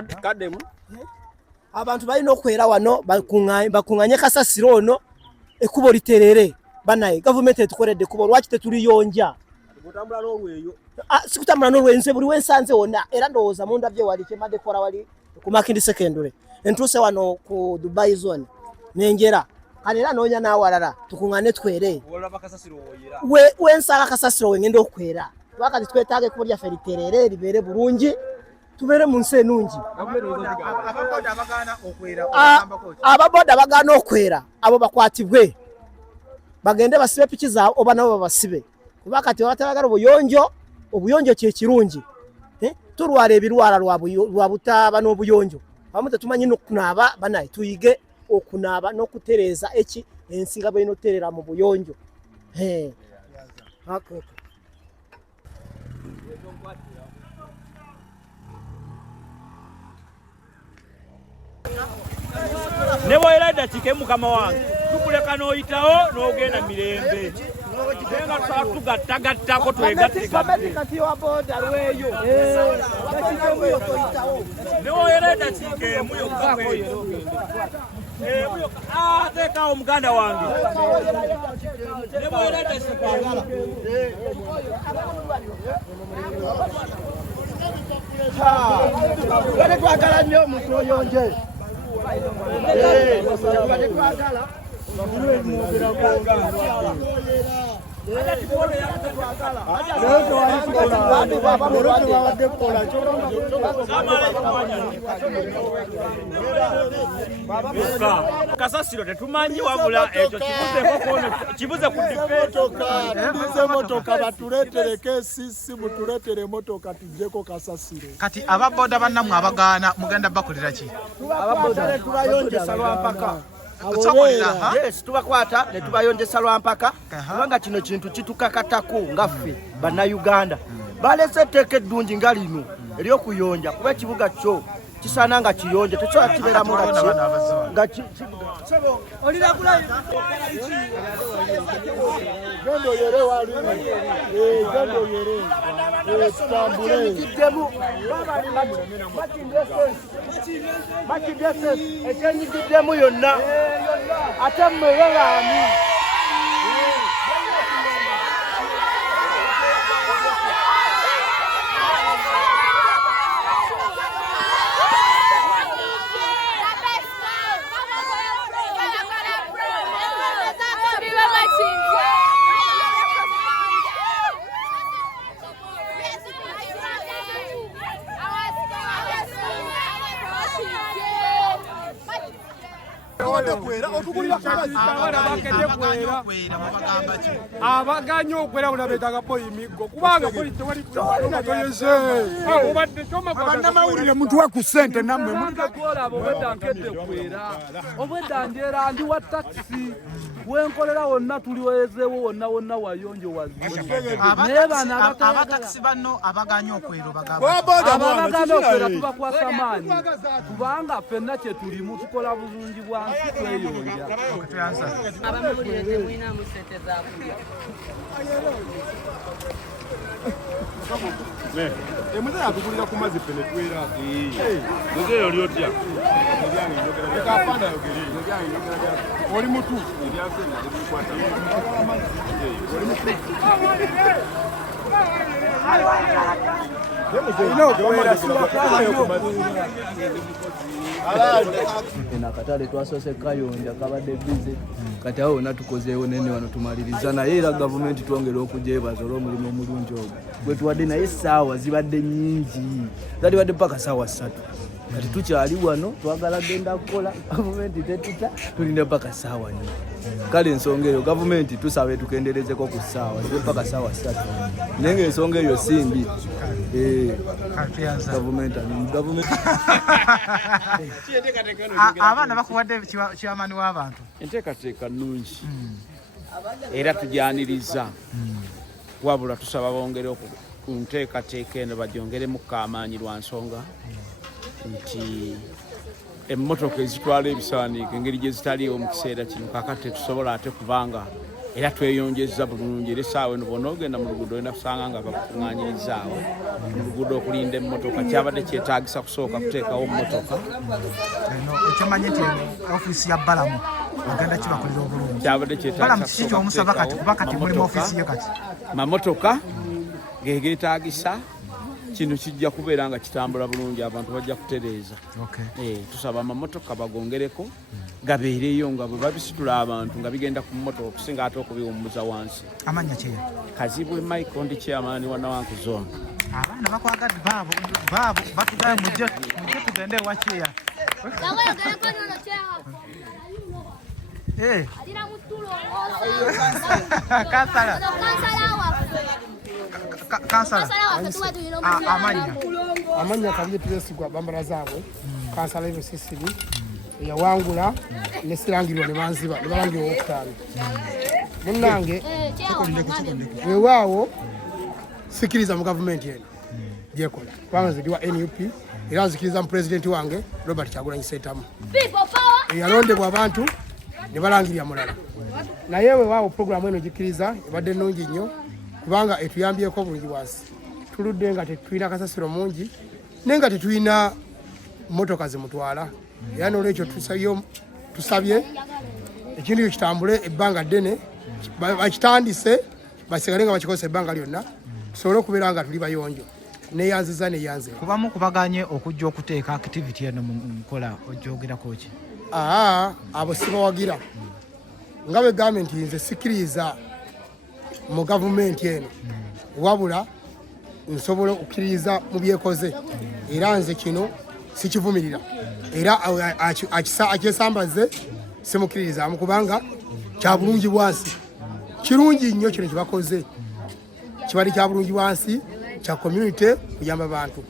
kademu abantu balina okwera wano bakunganye kasasiro ono ekubo literere banaye gavumenti etukoledde kubo lwaki tetuliyonja gutambula n'olweyo sikutambula n'olwenze buli wensanze wonna era ndowooza munda bye wali kyemadde kola wali ku Makindi Secondary entuuse wano ku Dubai zone nenjera kale era noonya n'awalala tukungane twere wensanga kasasiro wengenda okwera lwakati twetaaga ekubo lyaffe literere libeere bulungi tubere mu nsi ennungi. Ababoda bagaana okwera abo bakwatibwe bagende basibe piki zaabwe oba nabo babasibe kuba kati batabagala obuyonjo kye kirungi tulwala ebirwala lwa butaaba n'obuyonjo abamu tetumanyi n'okunaaba banaye tuyige okunaaba n'okutereeza ensinga balina oterera mu buyonjo. Ne bw'oyera kike mukama wange tukuleka n'oyitawo n'ogenda mirembe nga tusaba tugattagattako ne bw'oyera kike emu yokka teekawo muganda wange ne bw'oyera kike bale twagala nnyo omuntu oyonje kasasiro tetumanyi wabula ekyo kibuze ku motoka batuletere kesisi mutuletere motoka tujjeko kasasiro. Kati ababoda bannamwe abagaana mugenda bakolera ki? ababoda tubayonjesa lwampaka Yes, tubakwata ne tubayonjesa lwampaka kubanga kino kintu kitukakatako ngaffe bannayuganda balese etteeka eddungi nga lino ery'okuyonja kuba ekibuga kyo kisaana nga kiyonje tekyola kibeeramu nga gendo yere wali gendo yere tutambule makindese ekyenyigiddemu yonna ate mmeyeraani abaganya okwera bulabetaga po imigo kubanga kuli tewali bannamawulire mutuwe ku ssente nammwe obwedda kwera obwedda njera ndi wa takisi wenkolera wonna tuliwezeewo wonna wayonjo naye bano abatakisi banno abaganya okwera abagana okwera tubakwasa maanyi kubanga ffenna kye tulimu tukola bulungi bwa nsi tweyonja. Abamawulire temulinamu ssente za kulya. Emuzera atugulira ku mazzi pene twera. Muzeeyo oli otya? Oli mutu ebyasena ebikwata. Oli mutu. Akatale twasose kayonja kabadde bize kati awo wonna tukozeewo nene wano tumaliriza naye era gavumenti twongera okujebaza olw'omulimu omulungi ogwo gwe tuwadde naye essaawa zibadde nnyingi zadibadde paka ssaawa 3 kati tukyali wano twagala genda kukola gavumenti tetuta tulinda paka ssaawa 4 kale ensonga eyo gavumenti tusabe tukenderezeko ku ssaawa zibe paka ssaawa 3 naye ng'ensonga eyo simbi gavumenti abaana bakuwadde kyamani w'abantu enteekateeka nnungi era tujyaniriza wabula tusaba bongere ku nteekateeka eno bagyongeremu amaanyi lwa nsonga nti emmotoka ezitwala ebisaaniiko engeri gye zitaliiwo mu kiseera kino kakati tetusobola ate kubanga era tweyonjezza bulungi era essaawa eno bonna ogenda mu luguudo olina kusanga nga bakuŋŋaanyirizaawo mu luguudo okulinda emmotoka kyabadde kyetaagisa kusooka kuteekawo mmotoka ekyomanyi nti ofiisi ya Balamu ogenda kibakolera obulungi kyabadde kyetaagisakyomusaba kati kuba kati mulimu ofiisi ye kati mamotoka gegeetaagisa kino kijja kubeera nga kitambula bulungi abantu bajja kutereeza tusaba amamotoka bagongereko gabeereyo nga bwe babisitula abantu nga bigenda ku mmotoka okusinga ate okubiwummuza wansi amanya kye Kazibwe Michael ndi chairman wa Nawanku zone abaana bakwagadde baabo batugaye mujje tugende ewakiya kansala amanya kabye tulesigwa bambala zaabwe kansala hivyo sisi yawangula nesirangirwa ne banziba ne balangirwa okutaano munnange weewaawo sikiriza mu gavumenti eno byekola kubanga nziriwa NUP era nzikiriza mu pulezidenti wange Robert Kyagulanyi Ssentamu eyalondebwa abantu ne balangirira mulala naye weewaawo puroguramu eno gikiriza ebadde nnungi nnyo kubanga etuyambyeko obulungi wansi tuludde nga tetulina kasasiro mungi naye nga tetulina mmotoka zimutwala era n'olwekyo tusabye ekintu kitambule ebbanga ddene bakitandise basigale nga bakikozesa ebbanga lyonna tusobole okubeera nga tuli bayonjo neyanziza neyanze kubamu kubaganye okujja okuteeka activity eno mu nkola ojogerako ki abo sibawagira nga bwe gavumenti nze sikiriza mu gavumenti eno wabula nsobola okukkiririza mu byekoze era nze kino sikivumirira era akyesambaze simukkiririzaamu kubanga kya bulungi bwansi kirungi nnyo kino kyebakoze kibali kya bulungi bwansi kya community kuyamba abantu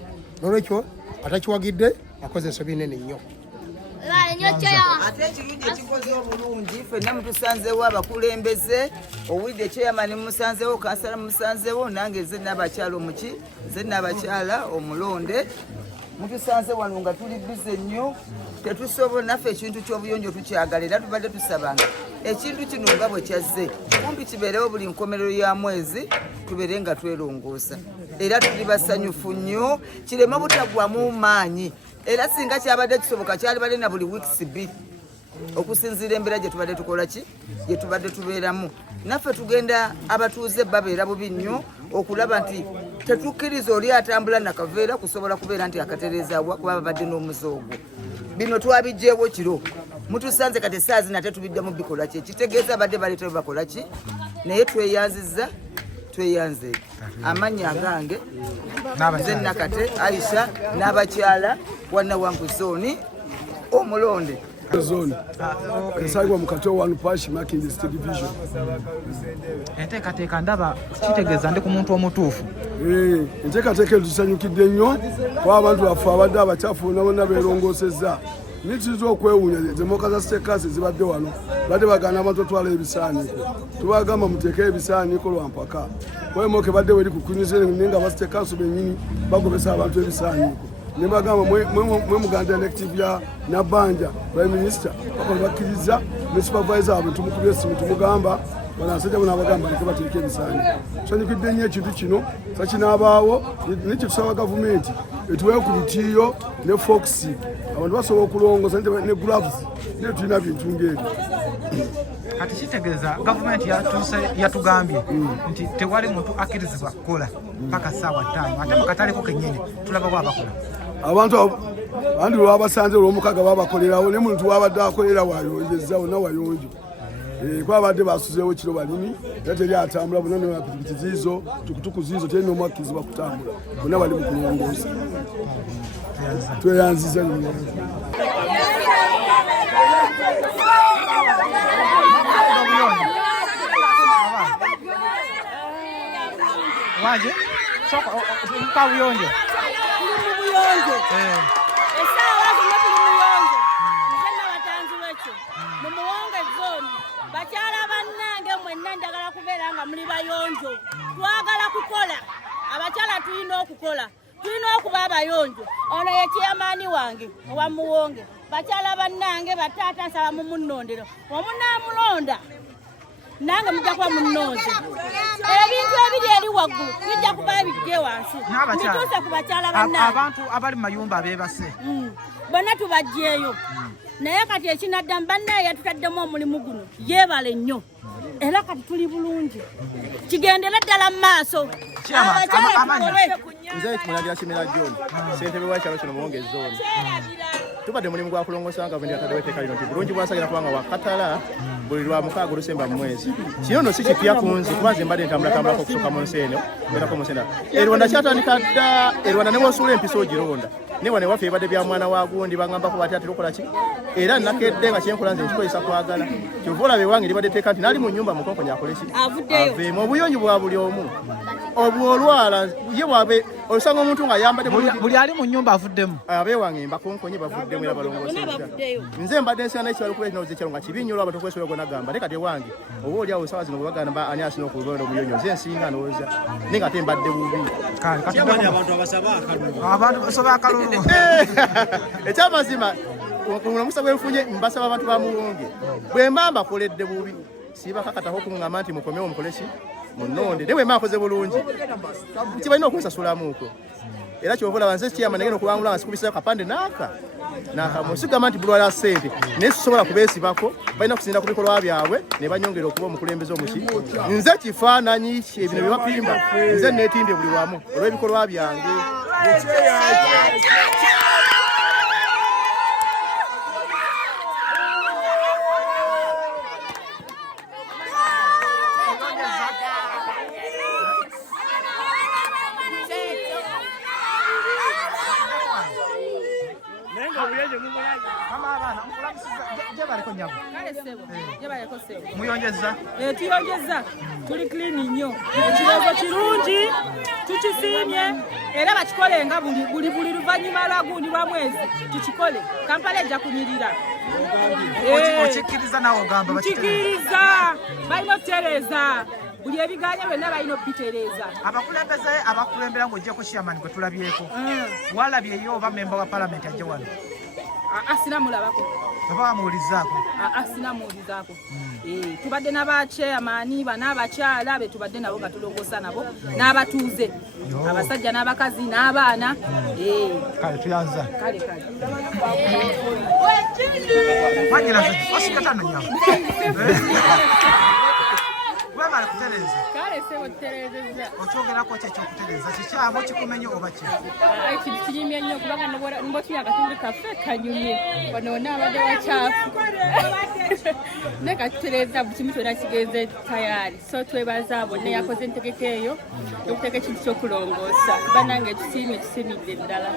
n'olwekyo atakiwagidde akoze ensobi nene nnyo ate ekirungi ekikoze obulungi ffenna mutusanzeewo abakulembeze owulidde chairman mumusanzeewo kansala mumusanzeewo nange nze n'abakyala omuki nze n'abakyala omulonde mutusanze wano nga tuli bize nnyo tetusobola naffe ekintu ky'obuyonjo tukyagala era tubadde tusabanga ekintu kino nga bwe kyazze kumpi kibeerewo buli nkomerero ya mwezi tubeere nga twerongoosa era tuli basanyufu nnyo kireme butagwamu maanyi era singa kyabadde kisoboka kyali badde na buli wiikisi 2 okusinziira embeera gye tubadde tukola ki gye tubadde tubeeramu naffe tugenda abatuuze babeera bubi nnyo okulaba nti tetukkiriza oli atambula nakaveera kusobola kubeera nti akatereezaawa kuba babadde n'omuzoogo bino twabijjeewo kiro mutusanze kati essaazi nate tubiddamu bikola ki ekitegeeza badde baleeta bwe bakola ki naye tweyanzizza tweyanze amannya gange nze Nakate Aisha n'abakyala wa Nawanku zooni omulonde zone esagwa mukato wanu pashi making this division enteekateeka ndaba kitegeeza ndi ku muntu omutuufu enteekateeka tusanyukidde nnyo kuba abantu baffe abadde abakyafu bonna beerongosezza nituza okwewuunya demoka za stekasi zibadde wano badde bagana abantu otwala ebisaaniiko tubagamba muteeke ebisaaniiko lwampaka kwemoke badde weri kukunyuza naye nga bastekasi bennyini bagobesa abantu ebisaaniiko nebagamba mwe muganda elective ya Nabanja prime minister bakola bakkiriza ne supervisor abo tumukubye esimu tumugamba banasajja bonabagamba leke bateeke ebisaaniiko tusanyukidde nnyo ekintu kino sakinaabaawo nekyo tusaba gavumenti etuweeyo ku bitiiyo ne fox abantu basobola okulongosa ne gloves naye tulina bintu ng'ebyo kati kitegeeza gavumenti yatugambye nti tewali muntu akkirizibwa kukola mpaka ssaawa 5 ate mukataleko kennyini tulabawo abakola abantu andi lwabasanze olw'omukaga babakolerawo ne muntu wabadde akolera wayonjezza wonna wayonjo kuba badde basuzeewo kiro balimi era teri atambula bonna nepikipiki ziizo tukutuku ziizo teri n'omwakkirizibwa kutambula bonna bali mu kulongoosa tweyanziza nnyo waje soko mpa buyonjo buyonjo esawa zino tuli buyonjo mugenda batanzi wekyo mu muwonge zone bakyala bannange mwenna njagala kubeera nga muli bayonjo twagala kukola abakyala tulina okukola tulina okuba abayonjo ono ye chairman wange owa muwonge bakyala bannange bataata nsaba mu munnondero omunaamulonda nange mujja kuba munnooze ebintu ebiri eri waggulu bijja kuba bijje wansi mutuuse ku bakyala bannange abantu abali mu mayumba abeebase bonna tubajjeeyo naye kati ekinaddamu bannaye yatutaddemu omulimu guno yeebale nnyo era kati tuli bulungi kigendera ddala mu maaso nze Mulangira Kimera John ssentebe wa kyalo kino Muwonge Zone tubadde mulimu gwa kulongosa gavumenti yataddewo lino nti bulungi bwasagala kubanga wakatala buli lwa mukaaga Olusemba mu mwezi kino nno si kipya ku nze kuba nze mbadde ntambulako okusooka mu nsi eno ngendako mu nsi eno erwanda kyatandika dda erwanda ne wosuula empisa ogironda ne wane waffe ebadde bya mwana wa gundi bagambako bati ati lukola ki era nakedde nga kyenkola nze nkikozesa kwagala kyova olaba ewange libadde teeka nti nali mu nnyumba mukonkonya akole ki aveemu obuyonyi bwa buli omu obwolwala ye bwabe osanga omuntu nga ayambadde buli ali mu nnyumba avuddemu abeewange mbakonkonye bavuddemu era balongooseza nze mbadde nsina n'ekibalo kuba ekinoze ekyalo nga kibi nnyo olwaba tokwesoola gwe nagamba naye kati ewange oba oli awo sawa zino bwe bagamba ani asina okulubona obuyonyi nze nsinga ndowooza naye nga te mbadde bubi abantu basaba akalulu ekyamazima olamusa bwe nfunye mbasaba abantu ba Muwonge bwe mba mbakoledde bubi siibakakatako okuŋŋamba nti mukomewo mukoleki munnonde naye bwe mba nkoze bulungi kibalina okunsasulamuuko era kyova olaba nze kiyama negenda okubangula nga sikubisayo kapande n'akamu sigamba nti bulwala ssente naye sisobola kubeesibako balina kusinda ku bikolwa byabwe ne banyongera okuba omukulembeze omuki nze kifaananyi kye bino bye bapimba nze neetimbye buli wamu olw'ebikolwa byange muyonjeza tuyonjeza tuli clean nnyo ekiroozo kirungi tukisiimye era bakikolenga buli luvannyuma lwa gundi lwa mwezi tukikole Kampala ejja kunyirira okikkiriza nawe ogamba bakikiriza balina okutereeza buli ebiganya byonna balina okubitereeza abakulembera ng'ojjeko chairman gwe tulabyeko walabyeyo oba memba wa palamenti ajja wano asinamulabako oba wamuwulizaako asinamuwulizaako tubadde n'abachairmani n'abakyala be tubadde nabo nga tulongoosa nabo n'abatuuze abasajja n'abakazi n'abaana kale tuyanza kale wamala kutereeza kale sebo tutereezezza okyogerako ki ekyokutereeza kikyabo kikumenye oba ki ekintu kinyumye nnyo kubanga nibotulya akatundu kaffe kanyumye wano wonna abadde wakyafu naye katutereeza buli kimu kyonna kigenze tayaali so twebaza bonna yakoze entegeka eyo okuteeka ekintu ky'okulongoosa kuba nange tusiimidde ddala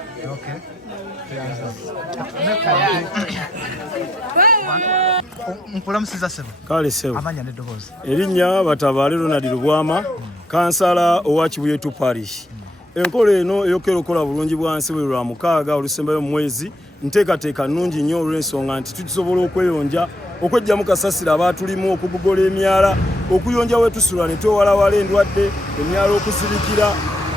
nkulamusiza sebo kale sebo amanya n'eddoboozi erinnya Batabaale Ronald Lubwama kansala owa Kibuyetu Parish enkola eno eyokera okola bulungi bwansi bwe lwa mukaaga olusembayo mu mwezi nteekateeka nnungi nnyo olw'ensonga nti tusobola okweyonja okwejja mu kasasiro abaatulimu okugogola emyala okuyonja wetusula ne twewalawala endwadde emyala okuzibikira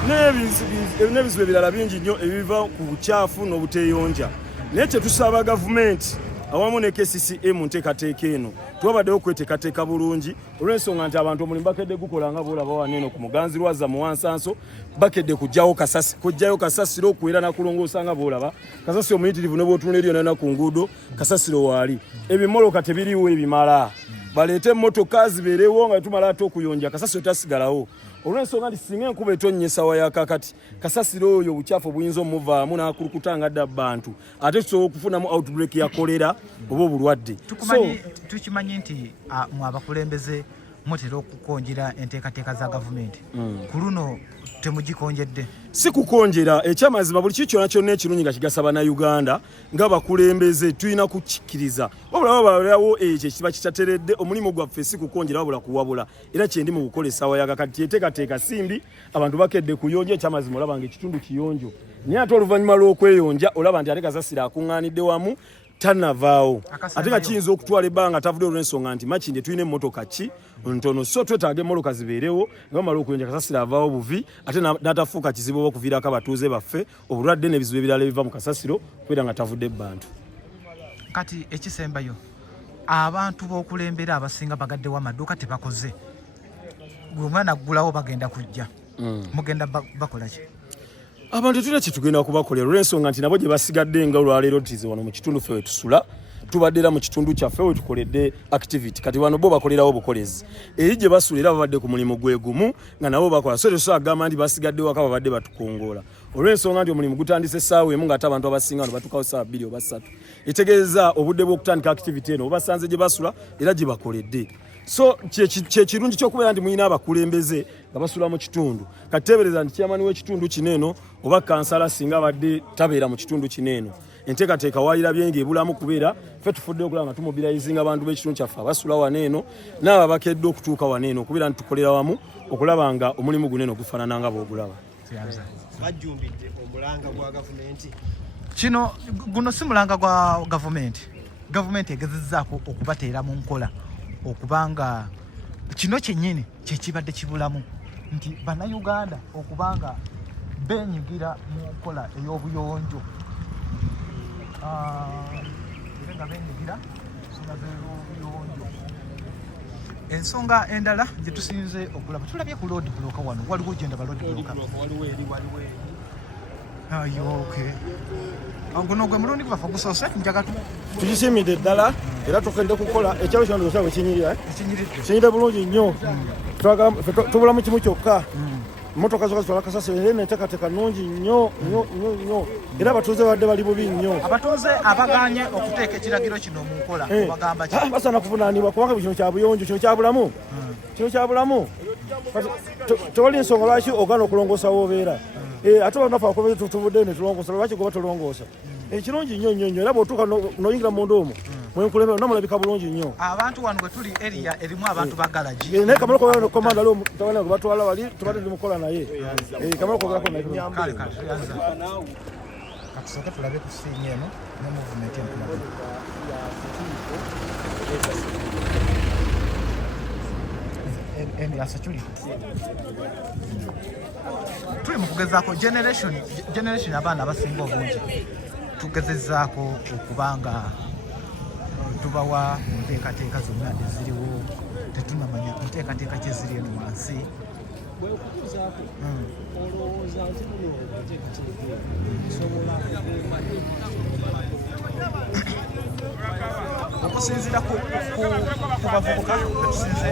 n'ebizibu ebirala bingi nnyo ebiva ku bukyafu n'obuteeyonja naye kyetusaba gavumenti awamu ne KCCA mu nteekateeka eno twabaddewo okweteekateeka bulungi olw'ensonga nti abantu omulimu bakedde gukola nga boolaba wano eno ku Muganzirwaza mu Wansanso bakedde kujjayo kasasiro okuwera nakulongoosa nga boolaba kasasiro omuyitirivu ne bw'otunula eri yonna ku nguudo kasasiro waali ebimoloka tebiriwo ebimala baleete emmotoka zibeerewo nga tumala ate okuyonja kasasiro tasigalawo olw'ensonga nti singa enkuba etonnyesa wayakakati kasasiro oyo obukyafu buyinza omuvaamu n'akulukuta nga dda bantu ate tusobola okufunamu outbreak ya kolera oba obulwadde tukimanyi nti mu abakulembeze mutera okukonjera enteekateeka za gavumenti ku luno temugikonjedde si kukonjera ekyamazima buli kitu kyonna kyonna ekirungi nga kigasa bannayuganda ng'abakulembeze tulina kukikkiriza wabula babalawo ekyo kiba kitateredde omulimu gwaffe si kukonjera wabula kuwabula era kyendi mu kukolesa wayaga kati yeteekateeka simbi abantu bakedde kuyonja ekyamazima olaba nga ekitundu kiyonjo naye ate oluvannyuma lw'okweyonja olaba nti ate kasasiro akuŋŋaanidde wamu tanavaawo ate nga kiyinza okutwala ebbanga tavudde olw'ensonga nti makindi tulina emmotoka ki ntono so twetaaga emmoloka zibeerewo nga bamala okuyonja kasasiro avaawo buvi ate n'atafuuka kizibu oba okuviirako abatuuze baffe obulwadde n'ebizibu ebirala ebiva mu kasasiro kwera nga tavudde ebbantu kati ekisembayo abantu b'okulembera abasinga bagaddewo amaduuka tebakoze gwe omwana aggulawo bagenda kujja mugenda bakola ki abantu tulina kyetugenda kubakolera olw'ensonga nti nabo gye basigadde nga olwaleero tize wano mu kitundu ffe wetusula tubadde era mu kitundu kyaffe wetukoledde activity kati wano bo bakolerawo bukolezi eri gye basula era babadde ku mulimu gwe gumu nga nabo bakola so tesobola kugamba nti basigadde waka babadde batukongoola olw'ensonga nti omulimu gutandise essaawa emu ng'ate abantu abasinga wano batuukawo ssaawa 2 oba 3 etegeeza obudde bw'okutandika activity eno obasanze gye basula era gye bakoledde so kyekirungi ky'okubeera nti muyina abakulembeze nga basula mu kitundu kati teebereza nti kyamani w'ekitundu kino eno oba kansala singa abadde tabeera mu kitundu kino eno enteekateeka waayirabye ng'ebulamu kubeera ffe tufudde okulaba nga tumobilizinga abantu b'ekitundu kyaffe abasula wano eno n'abo abakedde okutuuka wano eno okubeera nti tukolera wamu okulaba nga omulimu guno eno gufaanana nga bw'ogulaba bajjumbidde omulanga gwa gavumenti kino guno si mulanga gwa gavumenti egezezzaako okubateera mu nkola okubanga kino kyennyini kyekibadde kibulamu nti bannayuganda okubanga beenyigira mu nkola ey'obuyonjo era nga beenyigira ensonga z'obuyonjo ensonga endala gye tusinze okulaba tulabye ku load bloka wano waliwo gyendaba load bloka guno gwe mulundi gwe bafa gusoose njaga tugisiimidde ddala era tugende kukola ekyalo kino ndoza bwe kinyirira kinyirira bulungi nnyo tubulamu kimu kyokka motoka zoka zitwala kasasiro era enteekateeka nnungi nnyo era abatuuze badde bali bubi nnyo abatuuze abaganye okuteeka ekiragiro kino mu nkola bagamba ki basaana kuvunaanibwa kubanga kino kya buyonjo kino kya bulamu tewali nsonga lwaki ogaana okulongoosa w'obeera ate banafe akobe tutubudde ne tulongoosa lwaki goba tolongoosa ekirungi nnyo era bw'otuuka n'oyingira munda omwo mwenkulembera namulabika bulungi nnyo abantu wano bwe tuli area erimu abantu bagalagi naye kamala kobeera komanda leo tabana gwe batwala wali tubadde tumukola naye kamala kobeerako naye katusooke tulabe ku siinya eno ne movement empulaga emyasa tuli mu kugezaako generation abaana abasinga obungi tugezezzaako okubanga tubawa enteekateeka zonna eziriwo tetunamanya enteekateeka kyeziri eno wansi okusinziira ku bavubuka betusinze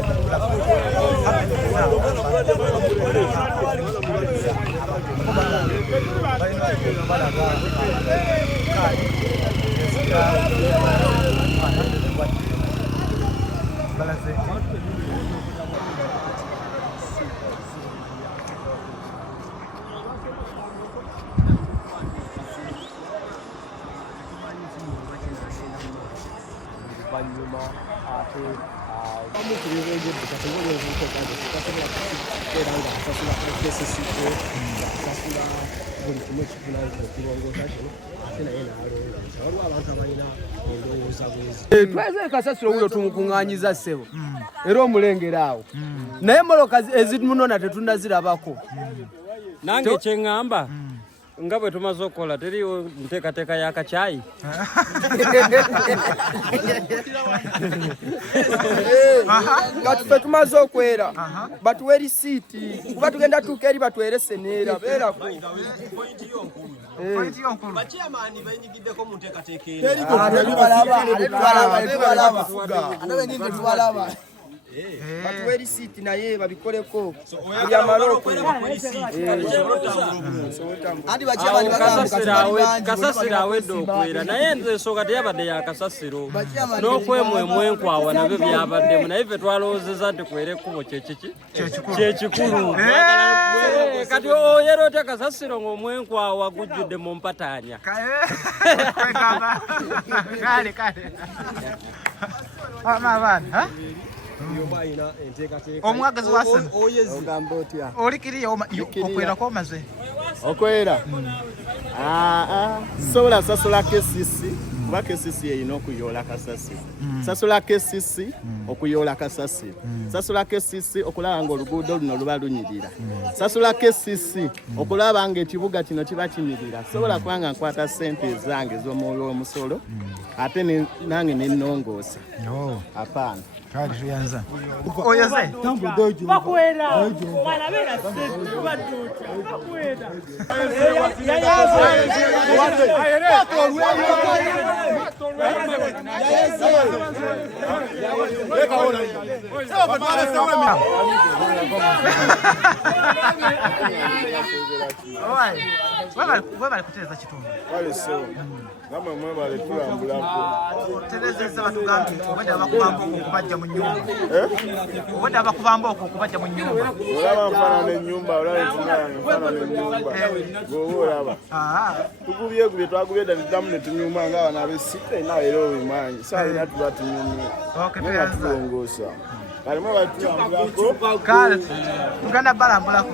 tweze kasasiro wuyo tumukuŋŋaanyiza ssebo era omulengera awo naye moloka ezimunona tetunazirabako nange kyeŋŋamba nga bwe tumaze okukola teriwo nteekateeka y'akacaayi nga tufe tumaze okwera batuwe risiiti kuba tugenda tuuka eri batwere seneera beerako bakyamaani benyigiddeko mu nteekateeka eno batuwe risiiti naye babikoleko kasasiro awedde okwera naye nze ensonga teyabadde yakasasiro n'okwemwemwa enkwawa nabyo byabaddemu naye ffe twalowoozeza nti kwera ekkubo kyekikulu kati oyera otya kasasiro ng'omwenkwawa gujjudde mu mpataanya abaana omwagazi wasana olikiriya okwerako omaze okwera sobola sasulako esisi kuba KCC erina okuyoola kasasiro. Sasula KCC okuyoola kasasiro. Sasula KCC okulaba ng'oluguudo luno luba lunyirira. Sasula KCC okulaba ng'ekibuga kino kiba kinyirira. Sobola kubanga nkwata ssente zange ez'omusolo ate nange ne nnongoosa. Hapana. Kali tuyanza. Oyaze. Bakwera. Mwana bera sente kubaduta. Bakwera. Wewe kuteleza kitundu. Kale sewo. Namwe mwebale tulambulako. Telezeza batugambye obadde abakubamba okubajja mu nnyumba. Obadde abakubamba okubajja mu nnyumba. Olaba mfana n'ennyumba, olaba mfana n'ennyumba. Gobo olaba. Tukubye twagubye ddamu ne tunyuma nga bana abesite na era obimanyi. Saawe natuba tunyumye. Okay, tuyanza. Kale mwebale tulambulako. Kale tuganda balambulako.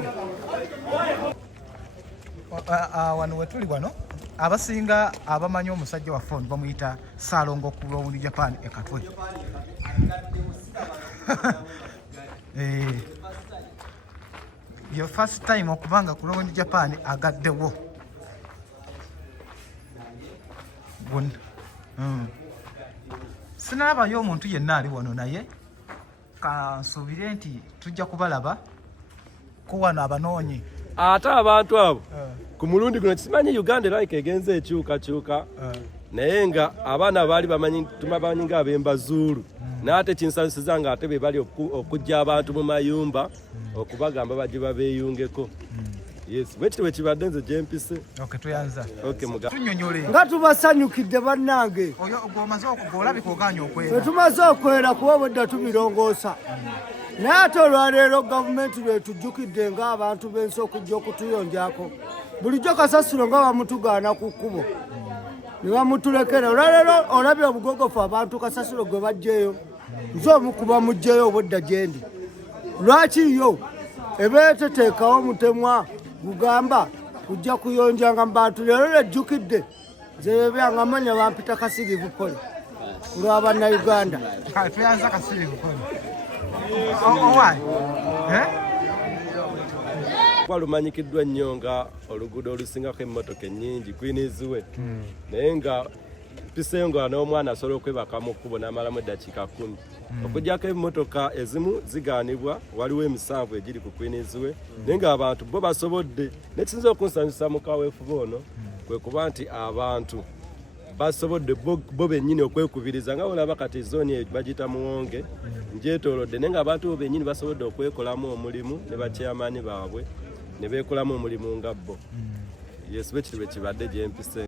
Wano wetuli wano abasinga abamanyi omusajja wa phone bamuyita Salongo ku Round Japan ekatwe. Your first time okubanga ku Round Japan agaddewo. Sinalabayo omuntu yenna ali wano naye kansubire nti tujja kubalaba ko wano abanoonyi. Ate abantu abo ku mulundi guno kimanyi Uganda like egenze ekyukakyuka naye nga abaana baali tumabanyi nga ab'emba Zulu n'ate kinsanisiza nga ate be bali okujja abantu mu mayumba okubagamba bajje babeeyungeko. Yes, bwekitibwe kibadde nze gyempise. Okay, tuyanza. Okay, tunyonyole. Nga tubasanyukidde bannange. Oyo gomaze okugolabika oganya okwera. Tumaze okwera kuba bwedda tubirongoosa. Naye ate olwaleero gavumenti lwetujjukidde ng'abantu b'ensi okujja okutuyonjako. Bulijjo kasasiro nga bamutugaana ku kkubo. Ne bamutulekera. Olwaleero olabye obugogofu abantu kasasiro gwe baggyeyo. Nze omu ku bamuggyeyo obwedda gye ndi. Lwaki yo ebeeteteekawo mutemwa gugamba kujja kuyonjanga mu bantu leero lwejjukidde nze byanga manya bampita Kasirivu Pole olw'Abannayuganda. Tuyanza Kasirivu Pole. Owaayi. Walumanyikiddwa nnyo nga oluguudo olusingako emmotoka ennyingi kwiniziwe naye nga mpiseyo nga n'omwana asobola okwebaka mu kkubo n'amalamu eddakiika 10 okuggyako emmotoka ezimu zigaanibwa waliwo emisanvu egiri ku kwiniziwe naye ng'abantu bo basobodde nekisinza okunsanyusa mu kaweefuba ono kwe kuba nti abantu basobodde bo bennyini okwekubiriza nga olaba kati zooni eyo bagiyita Muwonge ngyetoolodde naye ng'abantu bo bennyini basobodde okwekolamu omulimu ne bakyamaani baabwe ne beekolamu omulimu nga bo. Yes, bwe kibadde gyempise.